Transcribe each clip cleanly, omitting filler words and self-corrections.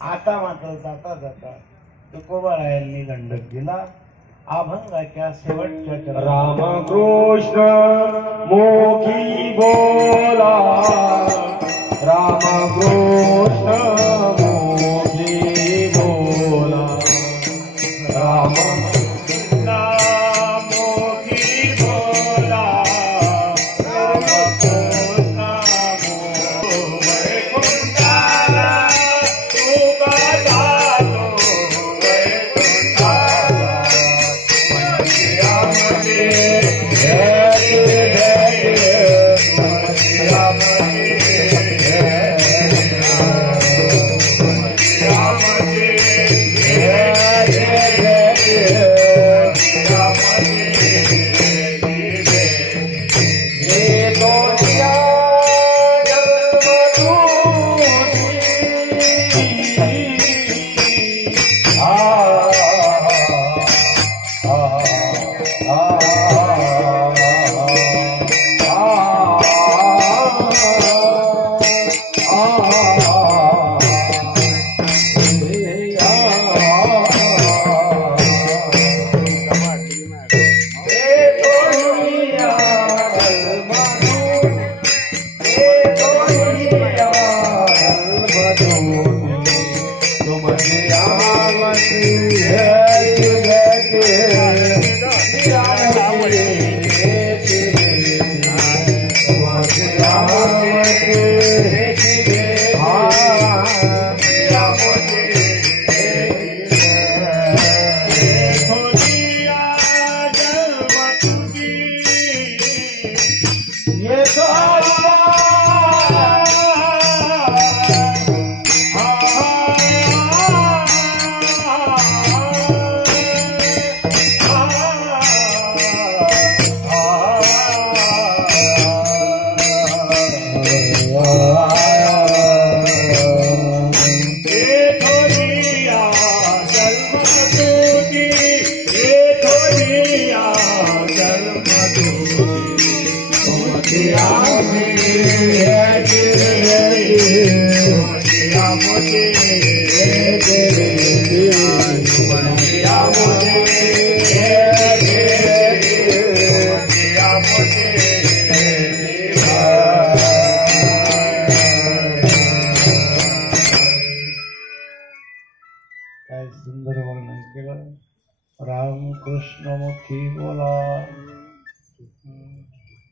आता मात्र जाता जाता तुकोबारायांनी दंडक दिला. अभंगाच्या शेवटच्या रामकृष्ण मोखी बोला, रामकृष्ण मोखी बोला, रामकृष्ण मोखी बोला, रामकृष्ण वैकुंठाला तुका जातो, वैकुंठाला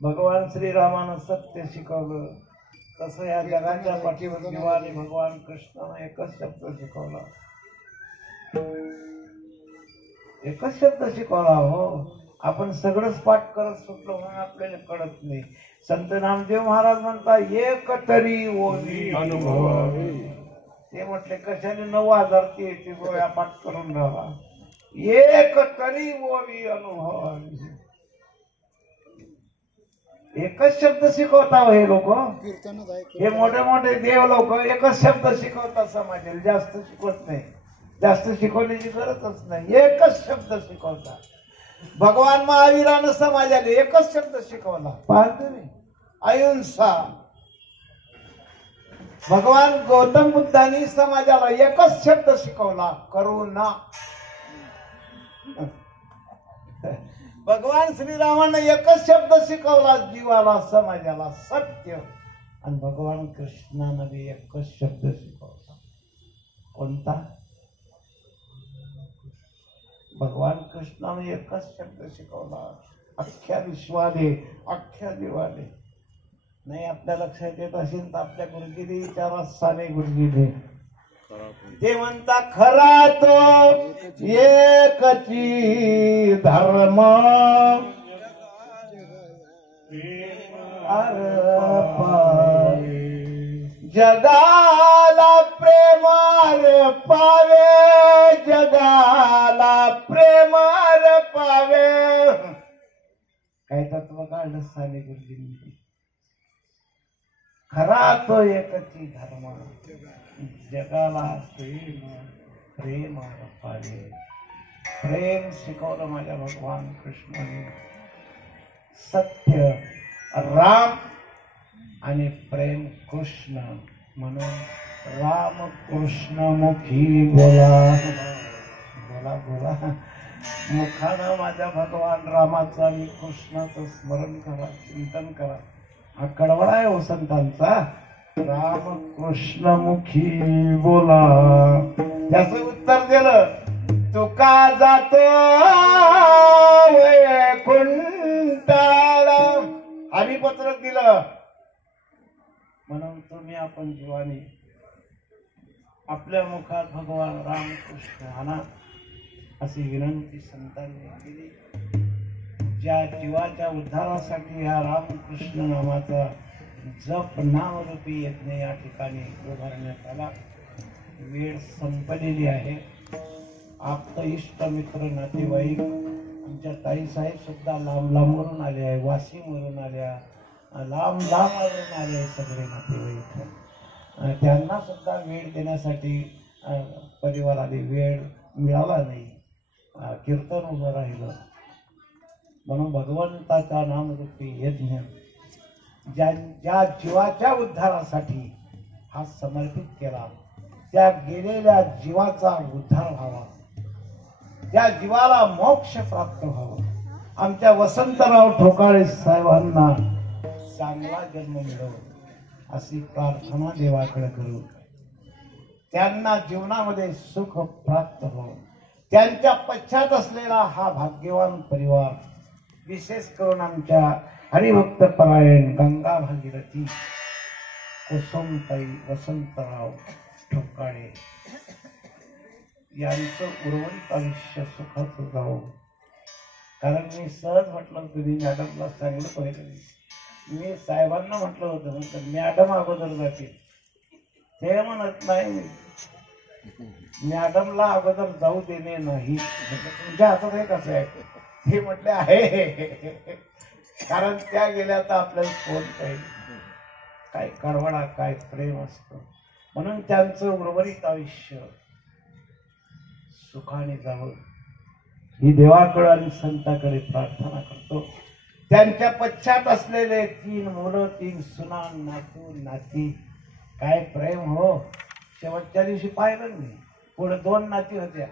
भगवान श्रीरामानं सत्य शिकवलं तसं या जगाच्या पाठीवर निवाले भगवान कृष्णानं एकच शब्द शिकवला, एकच शब्द शिकवला. हो, आपण सगळंच पाठ करत सुटलो म्हणून आपल्याला कळत नाही. संत नामदेव महाराज म्हणतात एक तरी ओवी अनुभव. ते म्हटले कशाने 9000 गोळ्या पाठ करून राहिला. एक तरी ओवी अनुभव. एकच शब्द शिकवता हे लोक, हे मोठे मोठे देव लोक एकच शब्द शिकवतात समाजाला, जास्त शिकवत नाही. जास्त शिकवण्याची गरजच नाही, एकच शब्द शिकवतात. भगवान महावीरानं समाजाला एकच शब्द शिकवला, पाहतो नाही, अहिंसा. भगवान गौतम बुद्धांनी समाजाला एकच शब्द शिकवला, करुणा. भगवान श्रीरामानं एकच शब्द शिकवला जीवाला, समाजाला, सत्य. आणि भगवान कृष्णानं बी एकच शब्द शिकवला, कोणता? भगवान कृष्णानं एकच शब्द शिकवला, अख्ख्या विश्वाले, अख्ख्या देवाले. नाही आपल्या लक्षात येत असेल तर आपल्या गुरुजीने विचारा, साने गुरुजीने. ते म्हणता खरा तो एकची धर्म, जगाला प्रेमार पावे, जगाला प्रेमार पावे. काय तत्व काढलं साने गुरुजींनी. खरा तो एकची धर्म, जगाला प्रेम पावे. प्रेम शिकवलं माझ्या भगवान कृष्णाने. सत्य राम आणि प्रेम कृष्ण म्हणून राम कृष्ण मुखी बोला बोला बोला मुखानं माझ्या भगवान रामाचं आणि कृष्णाचं स्मरण करा, चिंतन करा. हा कडवडा आहे वसंतांचा. राम कृष्ण मुखी बोला. त्याच उत्तर दिलं, तुका जातो वैकुंठाला. आम्ही पत्र दिलं म्हणून तुम्ही आपण जीवानी आपल्या मुखात भगवान रामकृष्ण आणा अशी विनंती संतांनी केली. ज्या जीवाच्या उद्धारासाठी हा रामकृष्ण नामाचा जप नामरूपी यज्ञ या ठिकाणी उभारण्यात आला. वेळ संपलेली आहे. आप्त इष्ट मित्र नातेवाईक आमच्या ताईसाहेब सुद्धा लांब लांबवरून आले आहे, वाशिमवरून आल्या, लांब लांबवरून आले सगळे नातेवाईक. त्यांना सुद्धा वेळ देण्यासाठी परिवाराने वेळ मिळाला नाही. कीर्तन उभं राहिलं म्हणून भगवंताचा नामरूपी यज्ञ ज्या जीवाच्या उद्धारासाठी हा समर्पित केला, त्या गेलेल्या जीवाचा उद्धार व्हावा, त्या जीवाला मोक्ष प्राप्त व्हावा. आमच्या वसंतराव ठोकाळे साहेबांना चांगला जन्म मिळव अशी प्रार्थना देवाकडे करू. त्यांना जीवनामध्ये सुख प्राप्त हो. त्यांच्या पश्चात असलेला हा भाग्यवान परिवार, विशेष करून आमच्या हरिभक्त परायण गंगा भागीरथी कुसुमताई वसंतराव ठोकाळे यांचं उर्वरित आयुष्य सुखाचं जावो. कारण मी सहज म्हटलं, तुम्ही मॅडमला चांगलं पाहिजे. मी साहेबांना म्हटलं होतं, म्हटलं मॅडम अगोदर जाते. ते म्हणत नाही, मॅडमला अगोदर जाऊ देणे नाही. तुमच्या हातात हे कसं आहे? ते म्हटले आहे, कारण त्या गेल्या तर आपल्याला कोण काही काय कडवडा काय प्रेम असतं. म्हणून त्यांचं उर्वरित आयुष्य सुखाने जावं ही देवाकडे आणि संताकडे प्रार्थना करतो. त्यांच्या पश्चात असलेले 3 मुलं, 3 सुना, नातू नाती, काय प्रेम हो. शेवटच्या दिवशी पाहिलं मी, पुढे 2 नाती होत्या.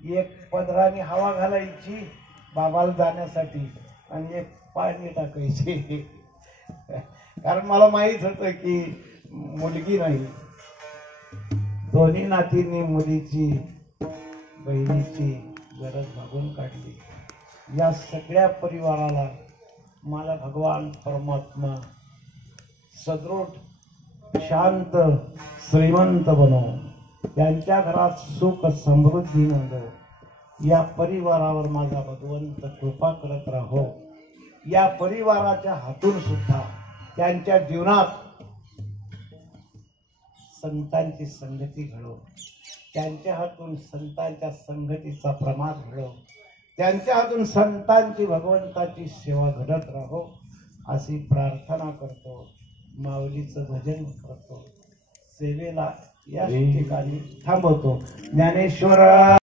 एक पदराने हवा घालायची बाबाला जाण्यासाठी आणि एक पाणी टाकायची. कारण मला माहित होतं की मुलगी नाही. दोन्ही नातींनी मुलीची बहिणीची गरज भागून काढली. या सगळ्या परिवाराला मला भगवान परमात्मा सदृढ, शांत, श्रीमंत बनव. त्यांच्या घरात सुख समृद्धी नंदव. या परिवारावर माझा भगवंत कृपा करत राहो. या परिवाराच्या हातून सुद्धा त्यांच्या जीवनात संतांची संगती घडव. त्यांच्या हातून संतांच्या संगतीचा प्रमाद घडव. त्यांच्या हातून संतांची भगवंताची सेवा घडत राहो अशी प्रार्थना करतो. माऊलीचं भजन करतो. सेवेला या ठिकाणी थांबवतो. ज्ञानेश्वर